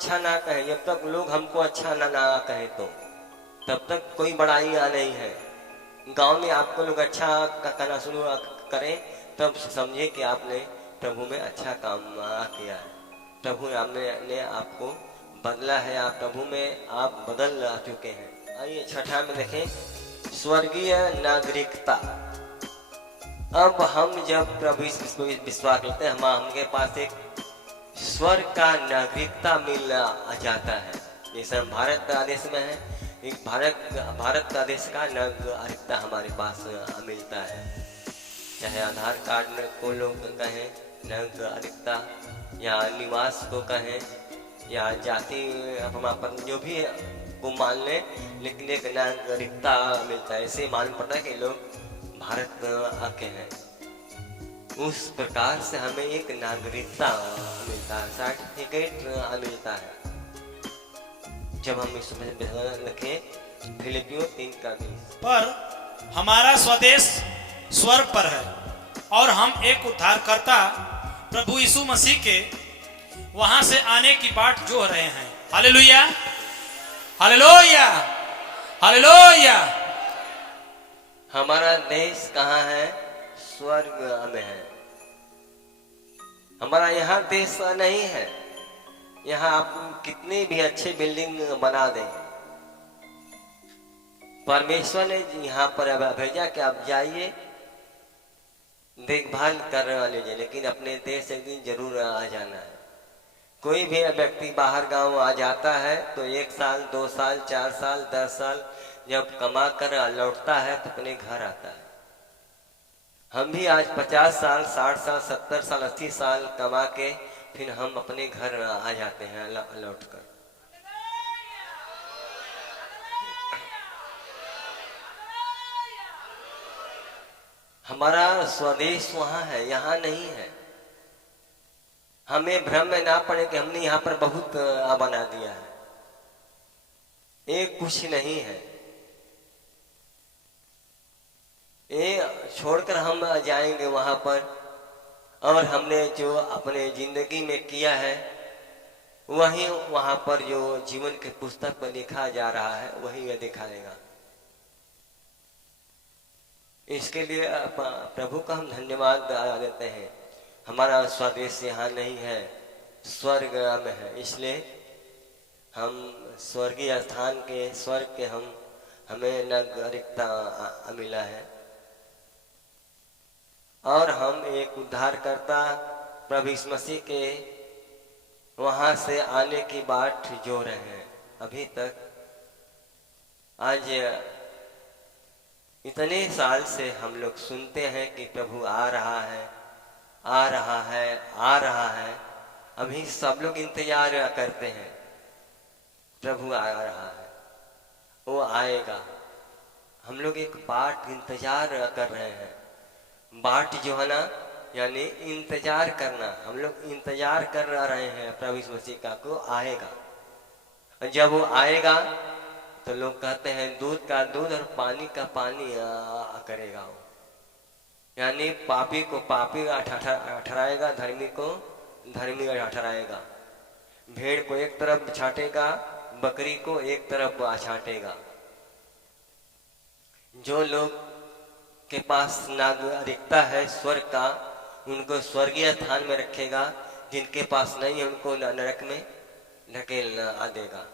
अच्छा ना कहें, जब तक लोग हमको अच्छा ना कहे तो तब तक कोई बड़ाई नहीं है। गांव में आपको लोग अच्छा कहना शुरू करें तब समझे कि आपने प्रभु में अच्छा काम किया है, प्रभु ने आपको बदला है, आप प्रभु में आप बदल चुके हैं। आइए छठा में देखें, स्वर्गीय नागरिकता। अब हम जब प्रभु विश्वास करते हैं, हमके पास एक स्वर्ग का नागरिकता मिल जाता है। जैसे हम भारत देश में है, एक भारत देश का नागरिकता हमारे पास मिलता है। चाहे आधार कार्ड को लोग कहें नागरिकता, या निवास को कहें, या जाति प्रमाण पत्र जो भी को मान लें, लेकिन एक नागरिकता मिलता है। ऐसे मालूम पड़ता है कि लोग भारत आके हैं। उस प्रकार से हमें एक नागरिकता मिलता है, सर्टिफिकेट मिलता है। जब हम इस लिखें फिलिपियों 3:20, पर हमारा स्वदेश स्वर्ग पर है और हम एक उद्धारकर्ता प्रभु यीशु मसीह के वहां से आने की बाट जोह रहे हैं। Hallelujah, hallelujah, hallelujah. हमारा देश कहाँ है? स्वर्ग में है। हमारा यहाँ देश नहीं है। यहाँ आप कितनी भी अच्छी बिल्डिंग बना दें, परमेश्वर ने यहाँ पर भेजा कि आप जाइए देखभाल करने लीजिए, लेकिन अपने देश एक दिन जरूर आ जाना है। कोई भी व्यक्ति बाहर गांव आ जाता है तो 1 साल 2 साल 4 साल 10 साल जब कमा कर लौटता है तो अपने घर आता है। हम भी आज 50 साल 60 साल 70 साल 80 साल कमा के फिर हम अपने घर आ जाते हैं लौट कर। हमारा स्वदेश वहां है, यहाँ नहीं है। हमें भ्रम में ना पड़े कि हमने यहाँ पर बहुत बना दिया है, एक कुछ नहीं है। ये छोड़कर हम जाएंगे वहां पर, और हमने जो अपने जिंदगी में किया है वही वहां पर जो जीवन के पुस्तक में लिखा जा रहा है वही यह दिखाएगा। इसके लिए प्रभु का हम धन्यवाद देते हैं। हमारा स्वदेश यहाँ नहीं है, स्वर्ग में है। इसलिए हम स्वर्गीय स्थान के स्वर्ग के हमें नागरिकता मिला है, और हम एक उद्धारकर्ता प्रभु यीशु मसीह के वहां से आने की बाट जो रहे हैं अभी तक। आज इतने साल से हम लोग सुनते हैं कि प्रभु आ रहा है, आ रहा है, आ रहा है। अभी सब लोग इंतजार करते हैं, प्रभु आ रहा है, वो आएगा। हम लोग एक बाट इंतजार कर रहे हैं। बाट जो है ना, यानी इंतजार करना। हम लोग इंतजार कर रहे हैं प्रभु यीशु मसीह का को आएगा। जब वो आएगा तो लोग कहते हैं दूध का दूध और पानी का पानी करेगा वो, यानी पापी को पापी ठहराएगा, धर्मी को धर्मी ठहराएगा। भेड़ को एक तरफ छाटेगा, बकरी को एक तरफ छाटेगा। जो लोग के पास नागरिकता है स्वर्ग का, उनको स्वर्गीय स्थान में रखेगा। जिनके पास नहीं है उनको नरक में ढकेल देगा।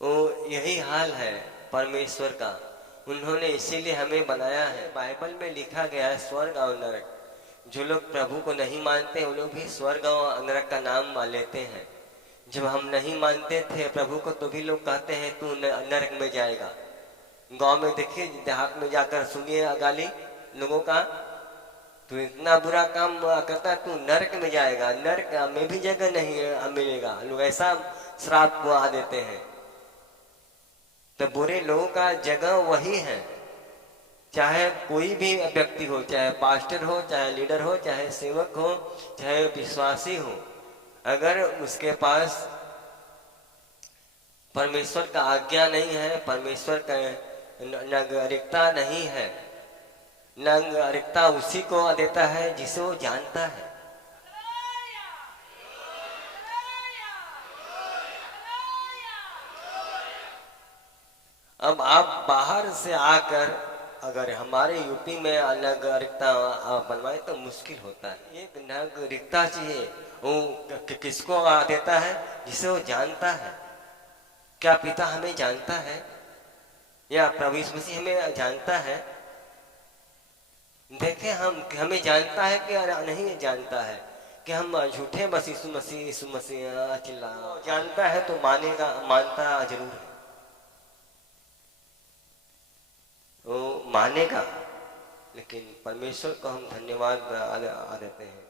वो यही हाल है परमेश्वर का। उन्होंने इसीलिए हमें बनाया है। बाइबल में लिखा गया है स्वर्ग और नरक। जो लोग प्रभु को नहीं मानते वो लोग भी स्वर्ग और नरक का नाम मान लेते हैं। जब हम नहीं मानते थे प्रभु को तो भी लोग कहते हैं तू नरक में जाएगा। गांव में देखिए, देहात में जाकर सुनिए गाली लोगों का, तू इतना बुरा काम करता है तू नरक में जाएगा, नरक में भी जगह नहीं मिलेगा। लोग ऐसा श्राप को देते हैं। तो बुरे लोगों का जगह वही है। चाहे कोई भी व्यक्ति हो, चाहे पास्टर हो, चाहे लीडर हो, चाहे सेवक हो, चाहे विश्वासी हो, अगर उसके पास परमेश्वर का आज्ञा नहीं है, परमेश्वर का नागरिकता नहीं है। नागरिकता उसी को देता है जिसे वो जानता है। अब आप बाहर से आकर अगर हमारे यूपी में नागरिकता बनवाए तो मुश्किल होता है। एक नागरिकता चाहिए, वो किसको देता है? जिसे वो जानता है। क्या पिता हमें जानता है या प्रभु यीशु मसीह हमें जानता है? देखें हम हमें जानता है कि नहीं जानता है कि हम झूठे बस यीशु मसीह चिल्ला जानता है तो मानेगा, मानता जरूर है, वो मानेगा। लेकिन परमेश्वर को हम धन्यवाद देते हैं।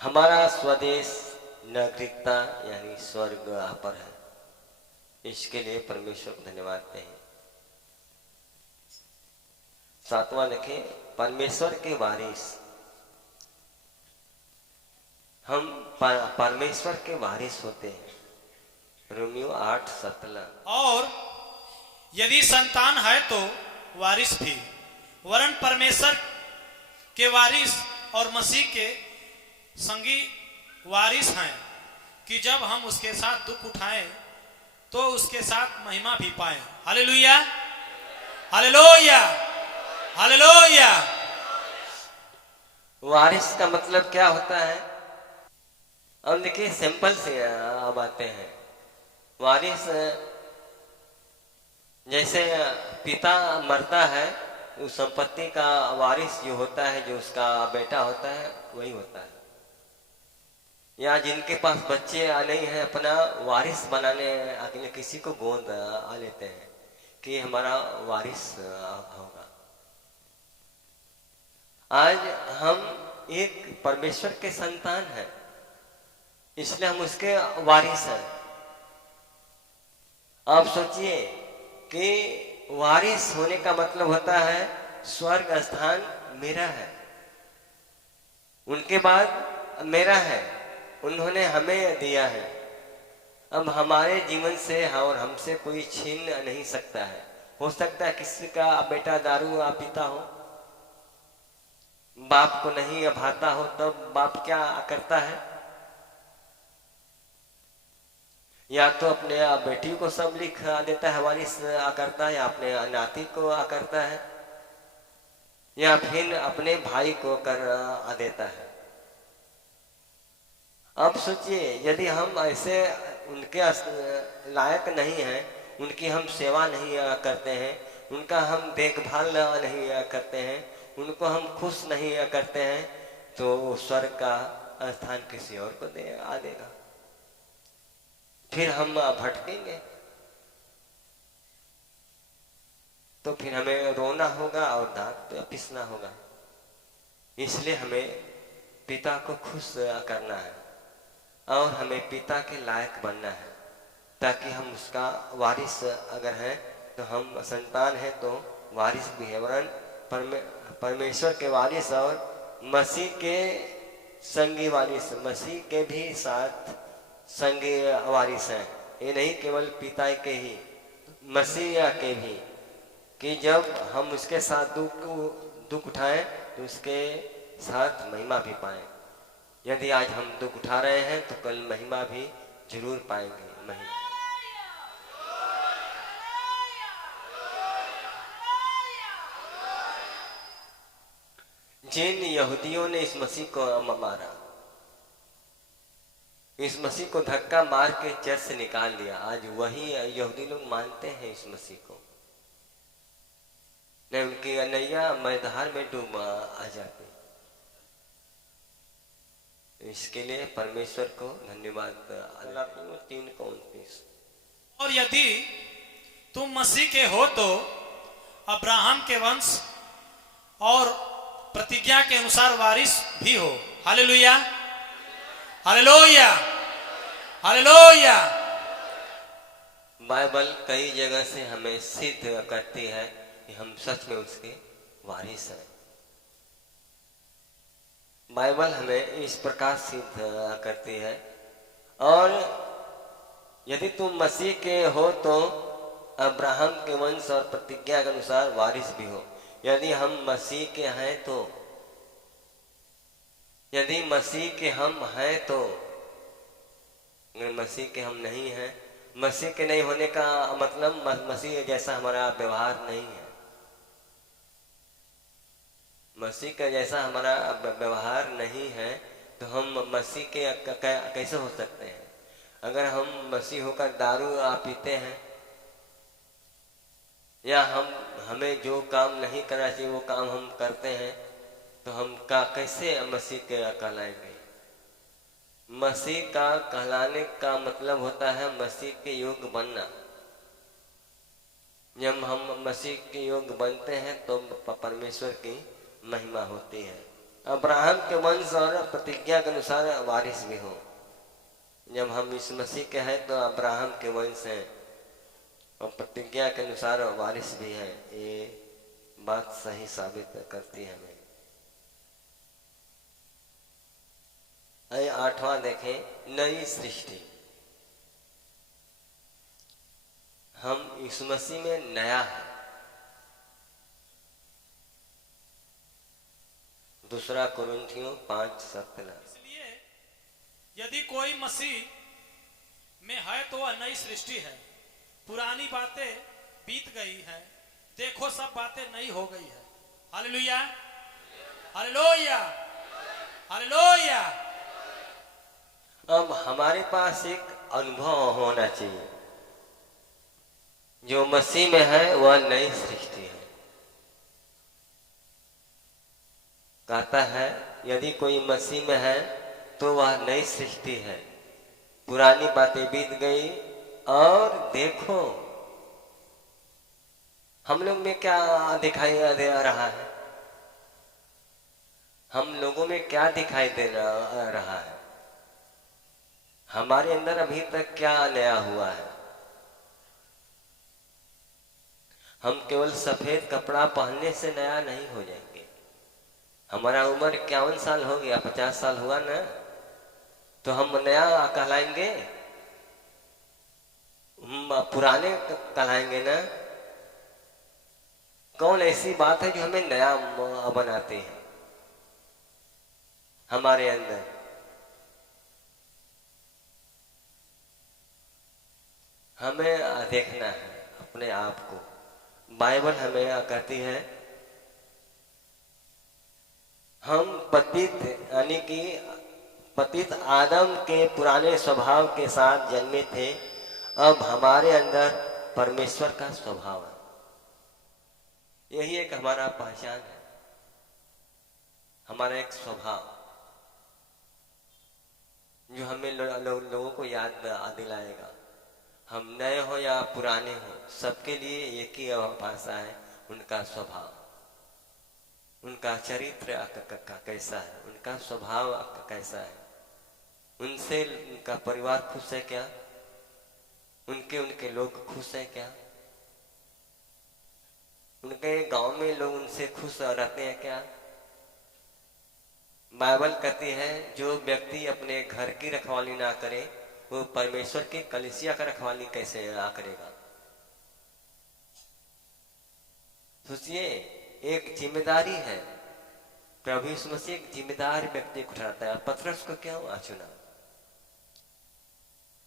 हमारा स्वदेश नागरिकता यानी स्वर्ग पर है, इसके लिए परमेश्वर को धन्यवाद देते हैं। 7वां लिखे, परमेश्वर के वारिस। हम परमेश्वर के वारिस होते हैं। रोमियो 8:17। और यदि संतान है तो वारिस भी, वरन परमेश्वर के वारिस और मसीह के संगी वारिस हैं, कि जब हम उसके साथ दुख उठाएं तो उसके साथ महिमा भी पाएं। Hallelujah, hallelujah, hallelujah. वारिस का मतलब क्या होता है? अब देखिए सिंपल से अब आते हैं। वारिस जैसे पिता मरता है, उस संपत्ति का वारिस जो होता है, जो उसका बेटा होता है, वही होता है। या जिनके पास बच्चे नहीं हैं, अपना वारिस बनाने अगले किसी को गोद आ लेते हैं कि हमारा वारिस होगा। आज हम एक परमेश्वर के संतान हैं, इसलिए हम उसके वारिस हैं। आप सोचिए कि वारिस होने का मतलब होता है स्वर्ग स्थान मेरा है, उनके बाद मेरा है, उन्होंने हमें दिया है। अब हमारे जीवन से और हमसे कोई छीन नहीं सकता है। हो सकता है किसी का बेटा दारू पीता हो, बाप को नहीं भाता हो, तब बाप क्या करता है? या तो अपने बेटी को सब लिख देता है, वारिस करता है, या अपने नाती को करता है, या फिर अपने भाई को कर देता है। अब सोचिए यदि हम ऐसे उनके लायक नहीं हैं, उनकी हम सेवा नहीं करते हैं, उनका हम देखभाल नहीं करते हैं, उनको हम खुश नहीं करते हैं, तो स्वर्ग का स्थान किसी और को देगा। फिर हम भटकेंगे, तो फिर हमें रोना होगा और दांत पिसना होगा। इसलिए हमें पिता को खुश करना है और हमें पिता के लायक बनना है, ताकि हम उसका वारिस अगर हैं तो हम संतान हैं तो वारिस भी है, वरन परमेश्वर के वारिस और मसीह के संगी वारिस, मसीह के भी साथ संगी वारिस हैं। ये नहीं केवल पिता के ही, मसीह के भी, कि जब हम उसके साथ दुख उठाएं तो उसके साथ महिमा भी पाएं। यदि आज हम दुख उठा रहे हैं तो कल महिमा भी जरूर पाएंगे। महिमा जिन यहूदियों ने इस मसीह को मारा, इस मसीह को धक्का मार के चर्च से निकाल दिया, आज वही यहूदी लोग मानते हैं इस मसीह को। नहीं, उनकी नैया मैदान में डूब आ जाती। इसके लिए परमेश्वर को धन्यवाद। 3:29। और यदि तुम मसीह के हो तो अब्राहम के वंश और प्रतिज्ञा के अनुसार वारिस भी हो। Hallelujah, hallelujah, hallelujah. बाइबल कई जगह से हमें सिद्ध करती है कि हम सच में उसके वारिस हैं। बाइबल हमें इस प्रकार सिद्ध करती है। और यदि तुम मसीह के हो तो अब्राहम के वंश और प्रतिज्ञा के अनुसार वारिस भी हो। यदि हम मसीह के हैं तो, यदि मसीह के हम हैं तो, अगर मसीह के हम नहीं हैं मसीह के नहीं होने का मतलब मसीह जैसा हमारा व्यवहार नहीं है। मसीह का जैसा हमारा व्यवहार नहीं है तो हम मसीह के कैसे हो सकते हैं? अगर हम मसीह होकर दारू पीते हैं या हमें जो काम नहीं करना चाहिए वो काम हम करते हैं तो हम कैसे मसीह के कहलाएंगे? मसीह का कहलाने का मतलब होता है मसीह के योग्य बनना। जब हम मसीह के योग्य बनते हैं तो परमेश्वर की महिमा होती है। अब्राहम के वंश और प्रतिज्ञा के अनुसार वारिस भी हो। जब हम इस मसीह के हैं तो अब्राहम के वंश हैं और प्रतिज्ञा के अनुसार वारिस भी हैं। ये बात सही साबित करती है हमें। 8वां देखें, नई सृष्टि। हम इस मसीह में नया है। 2 कुरिन्थियों 5:17। इसलिए यदि कोई मसीह में है तो वह नई सृष्टि है, पुरानी बातें बीत गई है, देखो सब बातें नई हो गई है। Hallelujah, hallelujah, hallelujah. अब हमारे पास एक अनुभव होना चाहिए। जो मसीह में है वह नई सृष्टि है। कहता है यदि कोई मसीह में है तो वह नई सृष्टि है, पुरानी बातें बीत गई और देखो। हम लोग में क्या दिखाई दे रहा है? हम लोगों में क्या दिखाई दे रहा है? हमारे अंदर अभी तक क्या नया हुआ है? हम केवल सफेद कपड़ा पहनने से नया नहीं हो जाएंगे। हमारा उम्र 51 साल हो गया, 50 साल हुआ ना, तो हम नया कहलाएंगे? हम पुराने कहलाएंगे ना? कौन ऐसी बात है जो हमें नया बनाती है? हमारे अंदर हमें देखना है अपने आप को। बाइबल हमें कहती है हम पतित यानी कि पतित आदम के पुराने स्वभाव के साथ जन्मे थे, अब हमारे अंदर परमेश्वर का स्वभाव है। यही एक हमारा पहचान है, हमारा एक स्वभाव जो हमें लोगों को याद दिलाएगा। हम नए हो या पुराने हो, सबके लिए एक ही भाषा है, उनका स्वभाव, उनका चरित्र कैसा है, उनका स्वभाव कैसा है, उनसे उनका परिवार खुश है क्या, उनके लोग खुश हैं क्या, उनके गांव में लोग उनसे खुश रहते हैं क्या। बाइबल कहती है जो व्यक्ति अपने घर की रखवाली ना करे वो परमेश्वर की कलीसिया का रखवाली कैसे करेगा। सोचिए, एक जिम्मेदारी है। प्रभु यीशु मसीह एक जिम्मेदार व्यक्ति को ठहराता है। पतरस को क्यों चुना?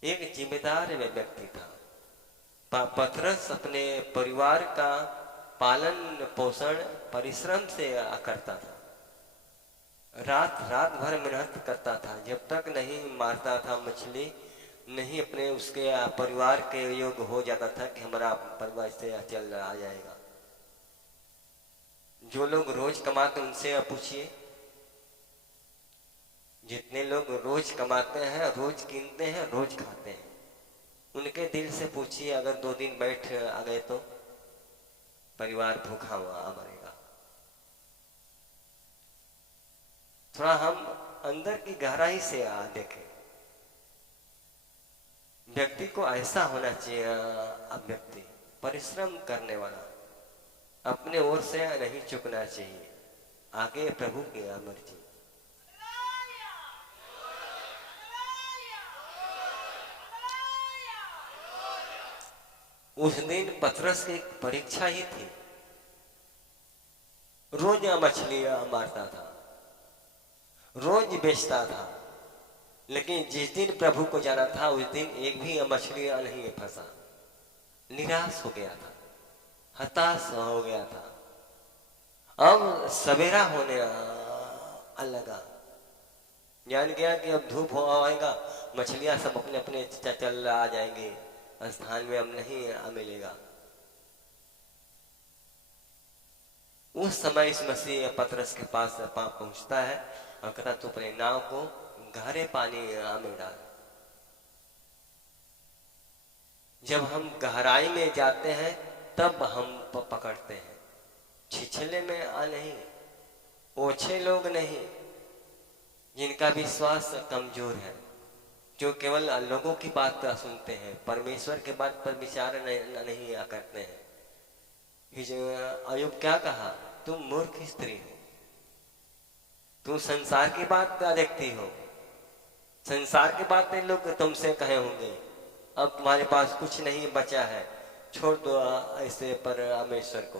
एक जिम्मेदार व्यक्ति था। पतरस अपने परिवार का पालन पोषण परिश्रम से करता था। रात भर मेहनत करता था, जब तक नहीं मारता था मछली, नहीं अपने उसके परिवार के योग्य हो जाता था कि हमारा परिवार से चल आ जाएगा। जो लोग रोज कमाते उनसे पूछिए, जितने लोग रोज कमाते हैं, रोज कीनते हैं, रोज खाते हैं, उनके दिल से पूछिए अगर 2 दिन बैठ आ गए तो परिवार भूखा मरेगा। थोड़ा हम अंदर की गहराई से देखें। व्यक्ति को ऐसा होना चाहिए, व्यक्ति परिश्रम करने वाला, अपने ओर से नहीं चुकना चाहिए, आगे प्रभु की मर्जी। उस दिन पतरस की परीक्षा ही थी। रोज मछली मारता था, रोज बेचता था, लेकिन जिस दिन प्रभु को जाना था उस दिन एक भी मछली नहीं फंसा। निराश हो गया था, हताश हो गया था। अब सवेरा होने लगा, जान गया कि अब धूप हो आएगा, मछलियां सब अपने अपने चल आ जाएंगे, स्थान में अब नहीं मिलेगा। उस समय इस मसीह पतरस के पास पहुंचता है और कहता तू अपने नाव को गहरे पानी में डाल। जब हम गहराई में जाते हैं तब हम पकड़ते हैं, छिछले में नहीं। ओछे लोग नहीं जिनका विश्वास कमजोर है, जो केवल लोगों की बात सुनते हैं, परमेश्वर के बात पर विचार नहीं करते हैं। अयुब क्या कहा, तुम मूर्ख स्त्री हो, तुम संसार की बात देखती हो, संसार की बातें लोग तुमसे कहे होंगे, अब तुम्हारे पास कुछ नहीं बचा है, छोड़ दो ऐसे परमेश्वर को।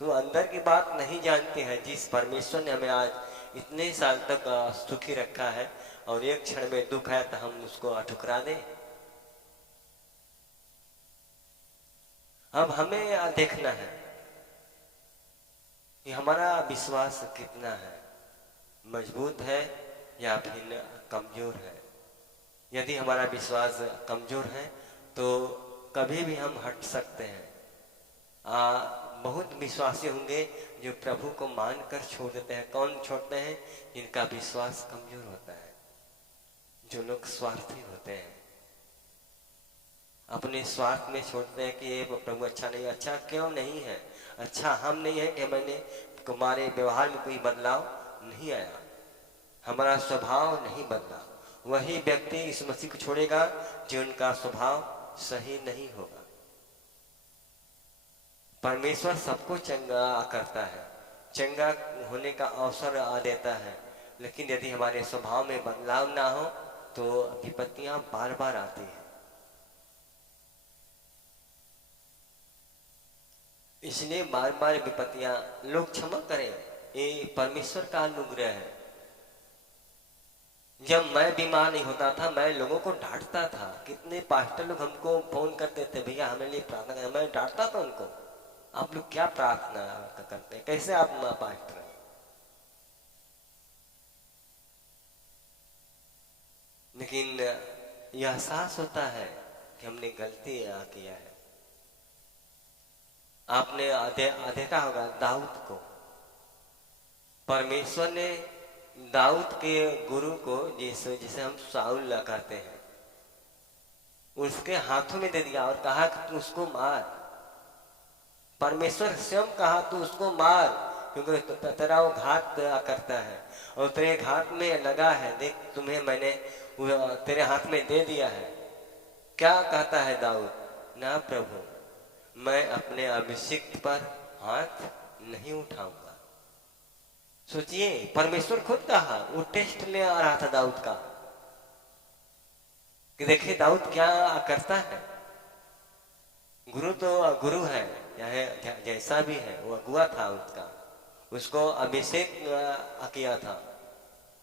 तुम अंदर की बात नहीं जानती है, जिस परमेश्वर ने हमें आज इतने साल तक सुखी रखा है और एक क्षण में दुख है तो हम उसको ठुकरा दें। अब हमें देखना है कि हमारा विश्वास कितना है, मजबूत है या फिर कमजोर है। यदि हमारा विश्वास कमजोर है तो कभी भी हम हट सकते हैं। बहुत विश्वासी होंगे जो प्रभु को मानकर छोड़ देते हैं। कौन छोड़ते हैं? जिनका विश्वास कमजोर होता है, जो लोग स्वार्थी होते हैं, अपने स्वार्थ में छोड़ते हैं कि ये प्रभु अच्छा नहीं। अच्छा क्यों नहीं है? अच्छा हम नहीं है कि मैंने हमारे व्यवहार में कोई बदलाव नहीं आया, हमारा स्वभाव नहीं बदला। वही व्यक्ति इस मसीह को छोड़ेगा जो उनका स्वभाव सही नहीं होगा। परमेश्वर सबको चंगा करता है, चंगा होने का अवसर देता है, लेकिन यदि हमारे स्वभाव में बदलाव ना हो तो विपत्तियां बार बार आती हैं। इसलिए बार बार विपत्तियां, लोग क्षमा करें, ये परमेश्वर का अनुग्रह है। जब मैं बीमार नहीं होता था मैं लोगों को डांटता था। कितने पास्टर लोग हमको फोन करते थे, भैया हमें लिए प्रार्थना करें। मैं डांटता था उनको, आप लोग क्या प्रार्थना करते हैं, कैसे आप पास्टर हैं? लेकिन यह एहसास होता है कि हमने गलती किया है। आपने देखा होगा दाऊद को, परमेश्वर ने दाऊद के गुरु को, जिसे हम साउल कहते हैं, उसके हाथों में दे दिया और कहा कि तू उसको मार। परमेश्वर स्वयं कहा तू उसको मार, क्योंकि तेरा वो घात करता है और तेरे घात में लगा है, देख तुम्हें मैंने तेरे हाथ में दे दिया है। क्या कहता है दाऊद? ना प्रभु, मैं अपने अभिषिक्त पर हाथ नहीं उठाऊंगा। सोचिए, परमेश्वर खुद कहा, वो टेस्ट ले आ रहा था दाऊद का कि देखिए दाऊद क्या करता है। गुरु तो गुरु है, चाहे जैसा भी है, वो अगुआ था उसका, उसको अभिषेक किया था,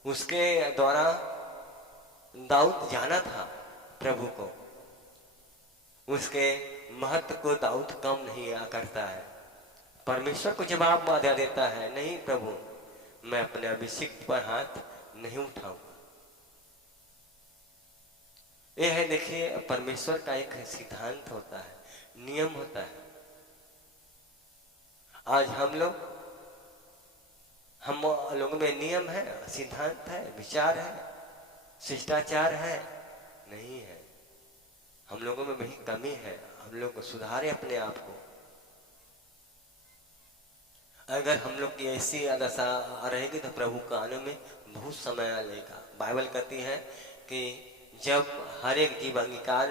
उसके द्वारा दाऊद जाना था प्रभु को। उसके महत्व को दाऊद कम नहीं करता है। परमेश्वर को जवाब दे देता है, नहीं प्रभु, मैं अपने अभिषिक्त पर हाथ नहीं उठाऊंगा। यह है, देखिए, परमेश्वर का एक सिद्धांत होता है, नियम होता है। आज हम लोगों में नियम है, सिद्धांत है, विचार है, शिष्टाचार है? नहीं है। हम लोगों में वही कमी है। हम लोग को सुधारे अपने आप को। अगर हम लोग की ऐसी दशा रहेगी तो प्रभु को आने में बहुत समय लगेगा। बाइबल कहती है कि जब हर एक जीव अंगीकार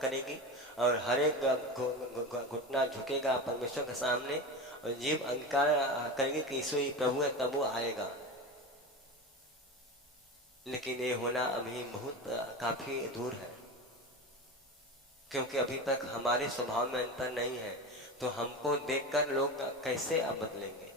करेगी और हर एक घुटना झुकेगा परमेश्वर के सामने और जीव अंगीकार करेगी कि यीशु ही प्रभु है, तब वो आएगा। लेकिन ये होना अभी बहुत काफी दूर है, क्योंकि अभी तक हमारे स्वभाव में अंतर नहीं है। तो हमको देखकर लोग कैसे अब बदलेंगे?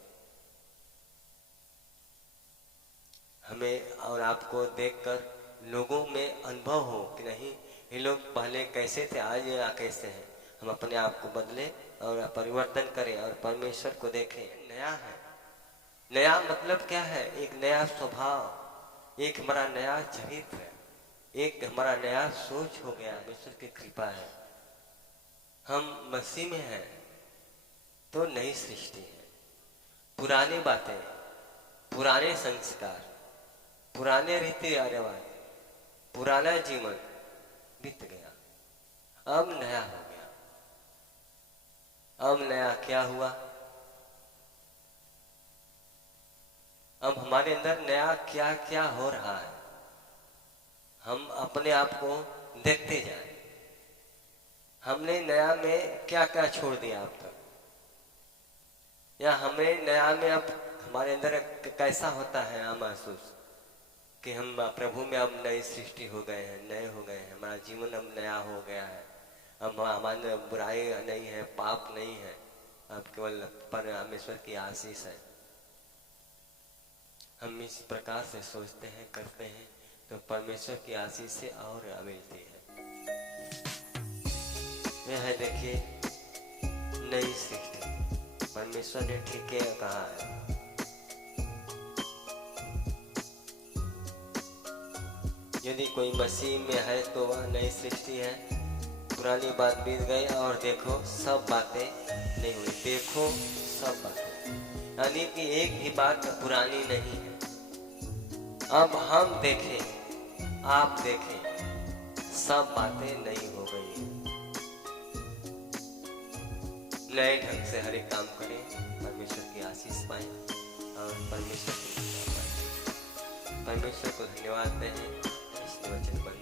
हमें और आपको देखकर लोगों में अनुभव हो कि नहीं ये लोग पहले कैसे थे, आज या कैसे हैं। हम अपने आप को बदले और परिवर्तन करें और परमेश्वर को देखें। नया है, नया मतलब क्या है? एक नया स्वभाव, एक हमारा नया चरित्र, एक हमारा नया सोच हो गया। परमेश्वर की कृपा है, हम मसीह में हैं तो नई सृष्टि है। पुरानी बातें, पुराने संस्कार, पुराने रीति रिवाज, पुराना जीवन बीत गया, अब नया हो गया। अब नया क्या हुआ? अब हमारे अंदर नया क्या क्या हो रहा है, हम अपने आप को देखते जाएं। हमने नया में क्या क्या छोड़ दिया अब तक, या हमें नया में अब हमारे अंदर कैसा होता है महसूस कि हम प्रभु में अब नई सृष्टि हो गए हैं, नए हो गए हैं, हमारा जीवन अब नया हो गया है। अब हमारे बुराई नहीं है, पाप नहीं है, अब केवल परमेश्वर की आशीष है। हम इस प्रकार से सोचते हैं, करते हैं तो परमेश्वर की आशीष से और मिलती है। यह है देखिए नई सृष्टि, परमेश्वर ने ठीक है कहा है। यदि कोई मसीह में है तो वह नई सृष्टि है, पुरानी बात बीत गई और देखो सब बातें नहीं हुई। देखो सब बातें, यानी कि एक भी बात पुरानी नहीं है। अब हम देखें, आप देखें, सब बातें नई हो गई हैं। नए ढंग से हर एक काम करें, परमेश्वर की आशीष पाएं और परमेश्वर की कृपा पाएं। परमेश्वर को धन्यवाद दें इस वचन पर।